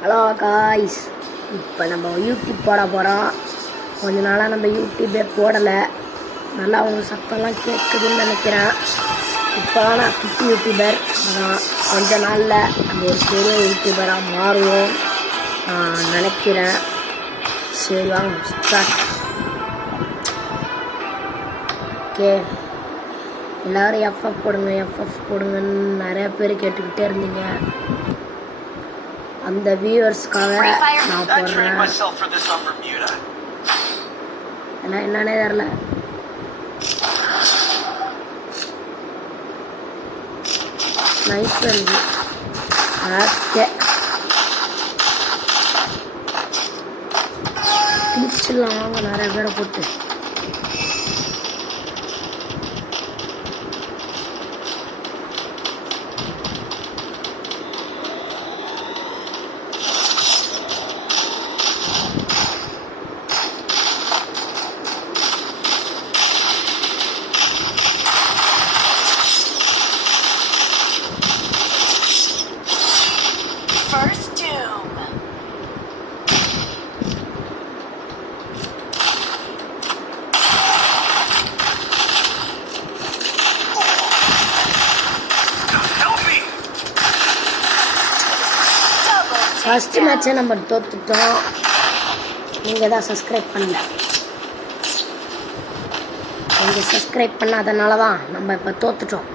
Hello guys, இப்போ நம்ம YouTube போட போகிறோம். கொஞ்ச நாளாக நம்ம யூடியூப்பே போடலை. நல்லா அவங்க சத்தம்லாம் கேட்குதுன்னு நினைக்கிறேன். இப்போ நான் குட்டி யூடியூபர். அதான் கொஞ்ச நாளில் நம்ம ஒரு பெரிய யூடியூபராக மாறுவோம் நான் நினைக்கிறேன். சரி வாங்க ஸ்டார்ட். ஓகே, எல்லோரும் எஃப்எஃப் போடுங்க எஃப்எஃப் போடுங்கன்னு நிறைய பேர் கேட்டுக்கிட்டே இருந்தீங்க. அந்த வியூவர்ஸ்க்காக நான் போடுறேன். எல்லாம் என்னன்னே தெரில. நைஸ் வந்து ஓகே பிடிச்சிடலாம் வாங்க நிறைய பேரை போட்டு. ஃபஸ்ட்டு மேட்சை நம்ம தோற்றுட்டோம். நீங்கள் தான் சப்ஸ்கிரைப் பண்ணல. நீங்கள் சப்ஸ்கிரைப் பண்ணாதனால தான் நம்ம இப்போ தோற்றுட்டோம்.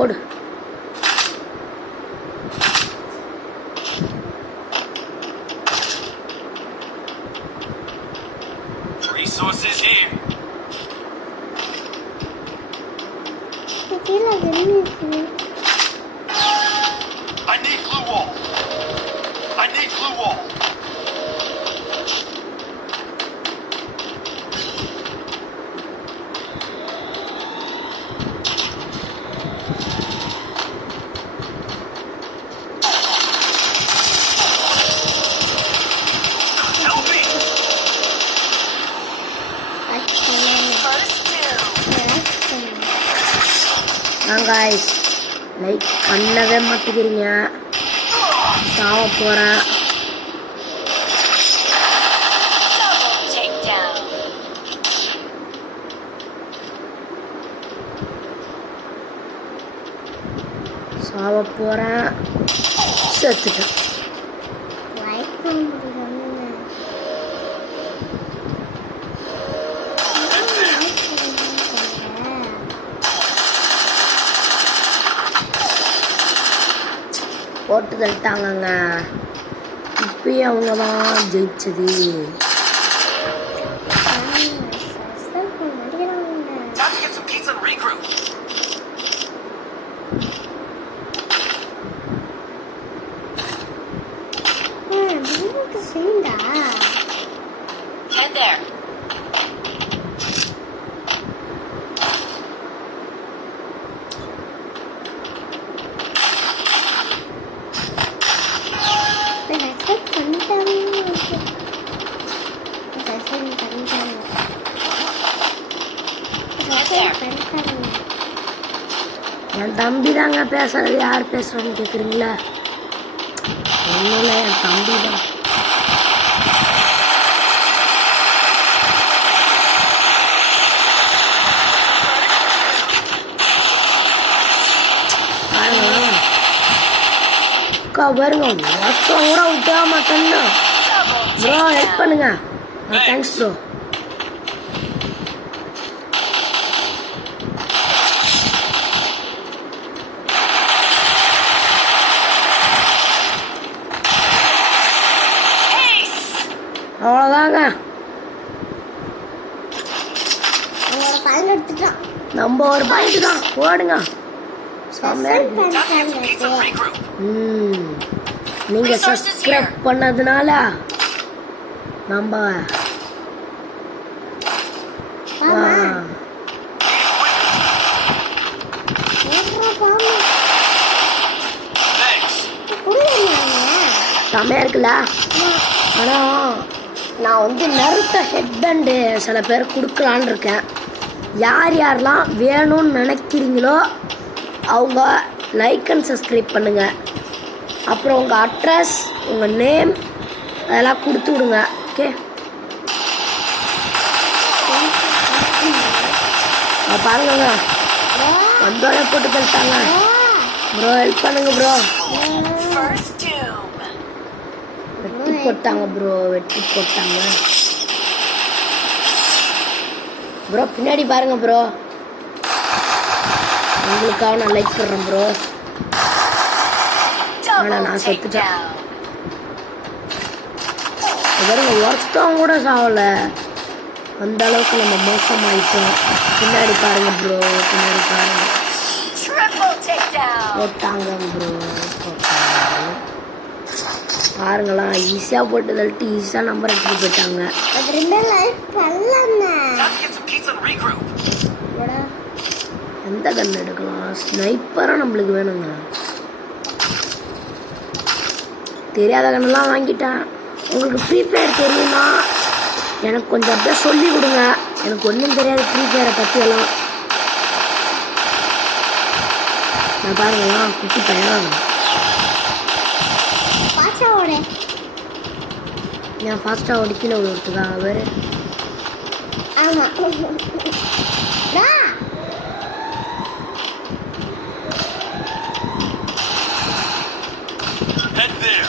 ஓடு. Resources here. I feel like I need glue wall. I need glue wall. Help me. Guys, like பண்ணவே மாட்டேங்கிறீங்க. சாவ போகிறேன். சாவ போகிறேன். செத்துட்டேன். போட்டு தள்ளிட்டாங்கங்க. இப்பயும் அவங்க தான் ஜெயிச்சது. என் தம்பி தாங்க பேசுறது. யார் பேசுறான்னு கேட்குறீங்களா? ஒன்றும் இல்லை, என் தம்பி தான். பாருங்க, மொத்தம் கூட விட்டா மாட்டேன்னா ப்ரோ ஹெல்ப் பண்ணுங்க. Thanks bro. அவ்வளோதாங்க, நம்ம ஒரு பாயிண்ட் தான். போடுங்க. நீங்க சப்ஸ்கிரைப் பண்ணதுனால நம்ம செம்மையா இருக்குல்ல. ஆனால் நான் வந்து நருட்டோ ஹெட்பேண்டு சில பேர் கொடுக்கலான்னு இருக்கேன். யார் யாரெல்லாம் வேணும்னு நினைக்கிறீங்களோ அவங்க லைக் அண்ட் சப்ஸ்கிரைப் பண்ணுங்கள். அப்புறம் உங்கள் அட்ரஸ், உங்கள் நேம் அதெல்லாம் கொடுத்து விடுங்க. ஓகே, பாருங்க வந்தோடனே போட்டு தள்ளிட்டாங்க. ப்ரோ ஹெல்ப் பண்ணுங்க ப்ரோ. வெட்டி போட்டாங்க ப்ரோ, வெட்டி போட்டாங்க ப்ரோ. பின்னாடி பாருங்க ப்ரோ, உங்களுக்காக நான் லைக் பண்ணுறேன் ப்ரோ. ஆனால் நான் செத்துட்டேன். பாருங்க ஒருத்தவங்க கூட சாவலை, அந்த அளவுக்கு நம்ம மோசமாயிட்டோம். பின்னாடி பாருங்க ப்ரோ, பின்னாடி பாருங்க போட்டாங்க ப்ரோ. பாருங்களா, ஈஸியாக போட்டு தள்ளிட்டு ஈஸியாக நம்பர் எடுத்துட்டு போயிட்டாங்க. எந்த கன் எடுக்கலாம்? ஸ்னைப்பராக நம்மளுக்கு வேணுங்க. தெரியாத கண்ணெல்லாம் வாங்கிட்டேன். உங்களுக்கு ஃப்ரீ ஃபயர் தெரியுமா? எனக்கு கொஞ்சம் அப்படியே சொல்லி கொடுங்க. எனக்கு ஒன்றும் தெரியாது ஃப்ரீ ஃபயரை பற்றியெல்லாம். நான் பாருங்களா குட்டி பையன், நான் ஃபாஸ்ட்டாக ஓடிக்கல ஒருத்ததான் வேறு. Head there.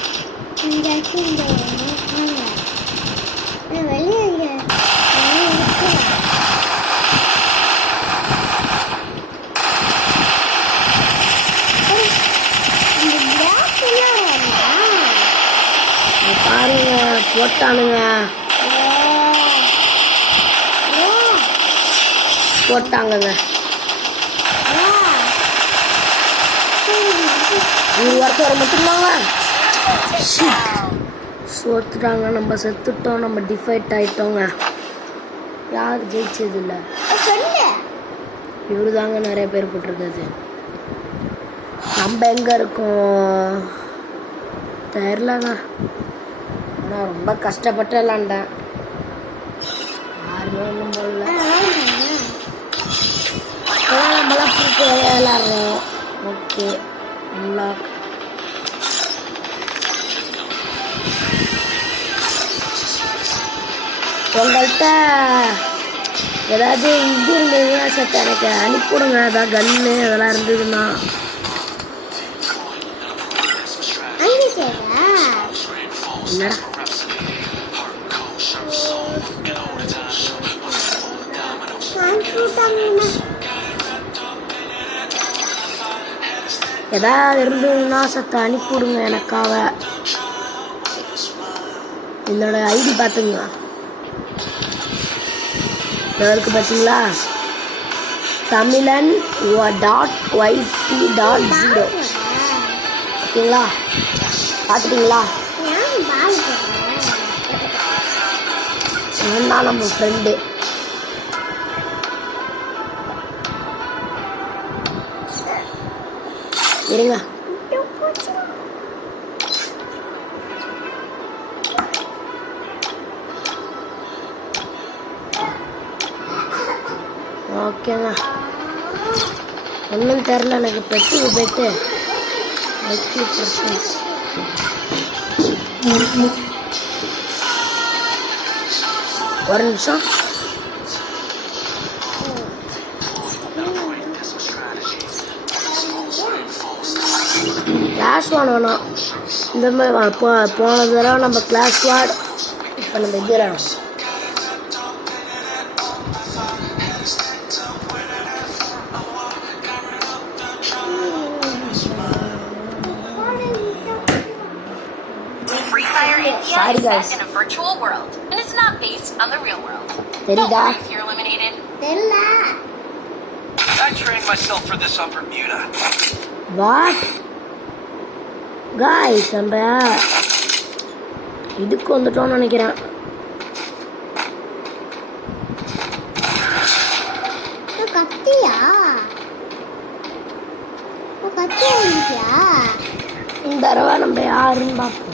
பாருங்க போட்டானுங்க, போட்டாங்கங்க. ஒருத்தர் மட்டும்தாங்க சோத்துட்டாங்க. நம்ம செத்துட்டோம், நம்ம டிஃபைட் ஆயிட்டோங்க. யார் ஜெயிச்சது இல்லை, இவரு தாங்க நிறைய பேர் போட்டிருக்காது. நம்ம எங்க இருக்கோம் தெரிலங்க. ஆனால் ரொம்ப கஷ்டப்பட்டு விளாண்டேன். யாருமே ஒன்றும் போடல. நம்மளாம் ஃப்ரீ ஃபயர் விளாட்றோம். Okay, unlock. உங்கள்கிட்ட ஏதாவது இது இருந்ததுன்னா சத்த எனக்கு அனுப்பிவிடுங்க. ஏதாவது கன்னு அதெல்லாம் இருந்ததுன்னா. என்னடா ஏதாவது இருந்ததுன்னா சத்த அனுப்பிவிடுங்க எனக்காக. என்னோட ஐடி பார்த்துங்க, எதற்கு பார்த்தீங்களா? Tamilan.yt.0. ஓகேங்களா, பார்த்துட்டீங்களா? நான் நம்ம ஃப்ரெண்டு. இருங்க, ஓகேங்க. ஒன்றும் தெரில எனக்கு. பெட்டுக்கு போய்ட்டு ஒரு நிமிஷம். கிளாஸ் வாட் வேணும். இந்த மாதிரி போன தடவை நம்ம கிளாஸ் வாட், இப்போ நம்ம இது Sorry guys. In a virtual world, and it's not based on the real world. Don't worry if you're eliminated. I trained myself for this on Bermuda. What? Guys, நம்ம இதுக்கு வந்துட்டோம்னு நினைக்கிறேன். கத்தியா? கத்தியா இருக்கியா? இந்த தடவை நம்ம யாருன்னு பார்ப்போம்.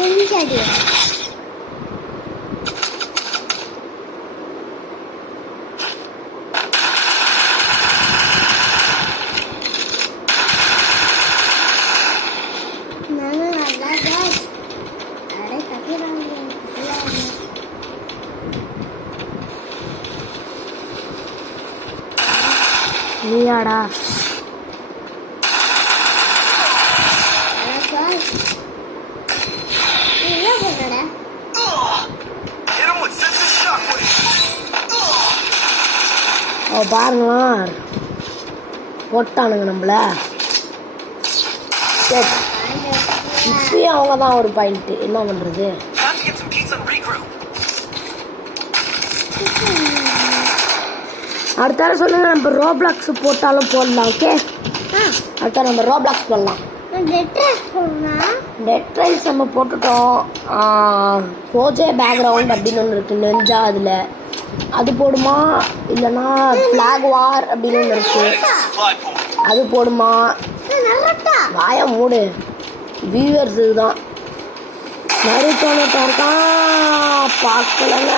செஞ்சடி நீயாடா என்ன பண்ணட Hit him with sense of shockwave. பாருங்களா போட்டானுங்க நம்மள. சரி இப்பயும் அவங்க தான் ஒரு பாயிண்ட். என்ன பண்றது? Time to get some pizza and regroup. அடுத்த தடவை சொல்லுங்க, நம்ம ரோப்ளாக்ஸ் போட்டாலும் போடலாம். ஓகே, அடுத்த நம்ம ரோப்ளாக்ஸ் போடலாம். டெட் ரைஸ் நம்ம போட்டுட்டோம். கோஜே பேக்ரவுண்ட் அப்படின்னு ஒன்று இருக்குது நெஞ்சா, அதில் அது போடுமா? இல்லைன்னா ஃப்ளாக் வார் அப்படின்னு ஒன்று இருக்குது, Supply point. அது போடுமா? வாய மூடு, வியூவர்ஸ் இதுதான். நருட்டோன்னு இருக்கான், பார்க்கலங்க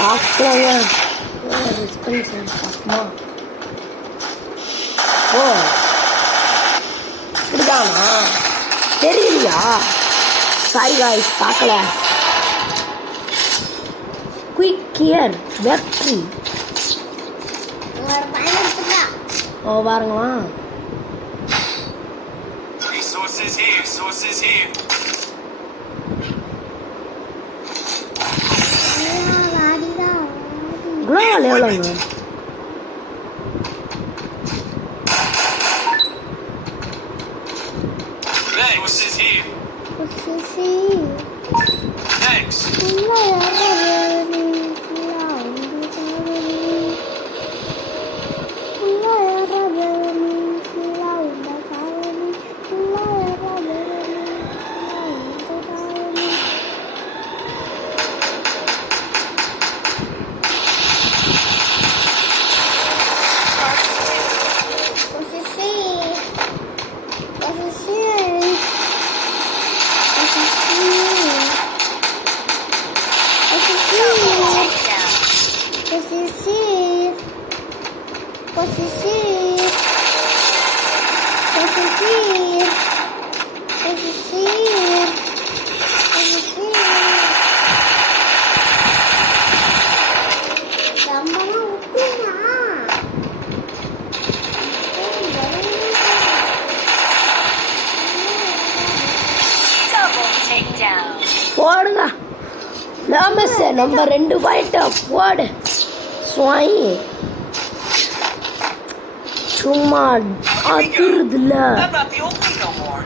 பார்க்கலாமா? ஓ இப்படிதானா? தெரியலையா? சாரி காய்ஸ், பார்க்கல. குயிக் கியர் வெற்றி. ஓ பாருங்களா, Resources here, sources here. குளோவால் எவ்வளோங்க? Resources here. Thanks. Double takedown. போடுங்க ஃபேமஸ். நம்ம 2 பாயிண்ட் போடு. ஸ்வாயி சும்மா அதிருதுல. I'm not the only no more.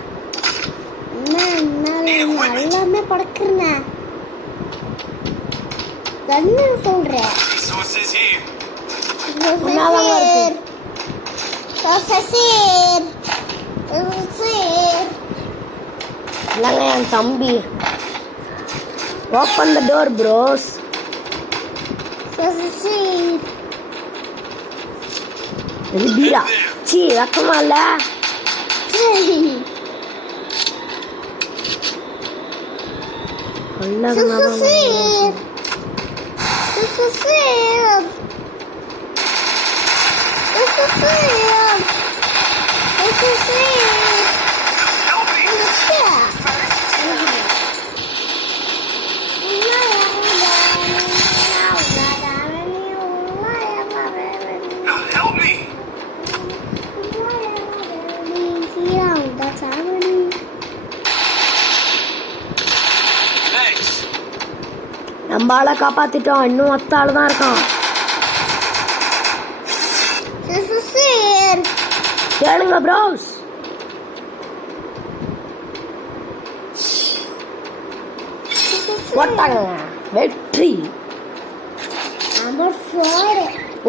எல்லாமே படுக்கிறேன். கண்ணு சொல்றேன். Resources here. இல்லைங்க என் தம்பி. Open the door bros. இது பீரா. சீ ரக்கமா இல்ல. Help me. Help me. Thanks. நம்ம ஆளை காப்பாத்திட்டோம். இன்னும் 10 ஆள் தான் இருக்கான். கேளுங்க ப்ரோஸ். போட்டாங்க. வெற்றி.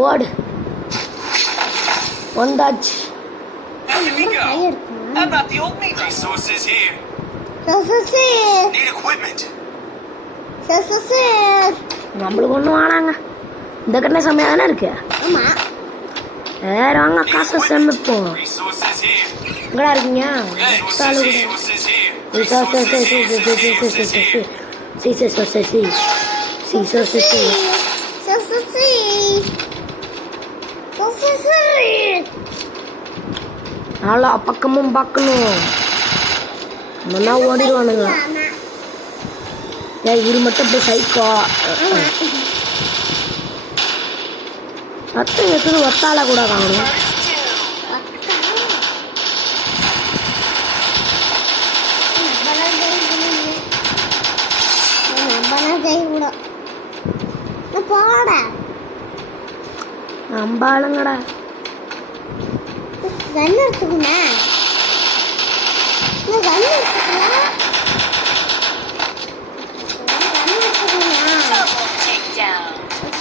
ஓடு வந்தாச்சு. Here we go. I'm not the old me. Resources here. Need equipment. நம்மளுக்கு ஒன்றும் வேணாங்க. இந்த கண்ணே செம்மையாக தானே இருக்கு. வேற வாங்க காசை சேமிப்போம். Resources here. எங்கடா இருக்கீங்க? Resources here. Resources here. நாலா பக்கமும் பார்க்கணும். நல்லா ஓடிடுவானுங்க. ஏன் இது மட்டும் இப்படி சைக்கோ சத்தம் எத்தனை ஒத்தால கூட காணும். போட நம்பாளுங்கடா. கண்ணு எடுத்துக்குண்ணா கண்ணு எடுத்துக்கலாம்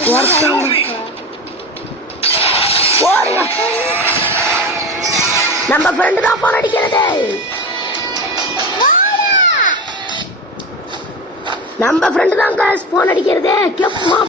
Double takedown. போடுங்க. நம்ம ஃப்ரெண்டு தான் போன் அடிக்கிறது. நம்ம ஃப்ரெண்டு தான் போன் அடிக்கிறது. கேட்குமா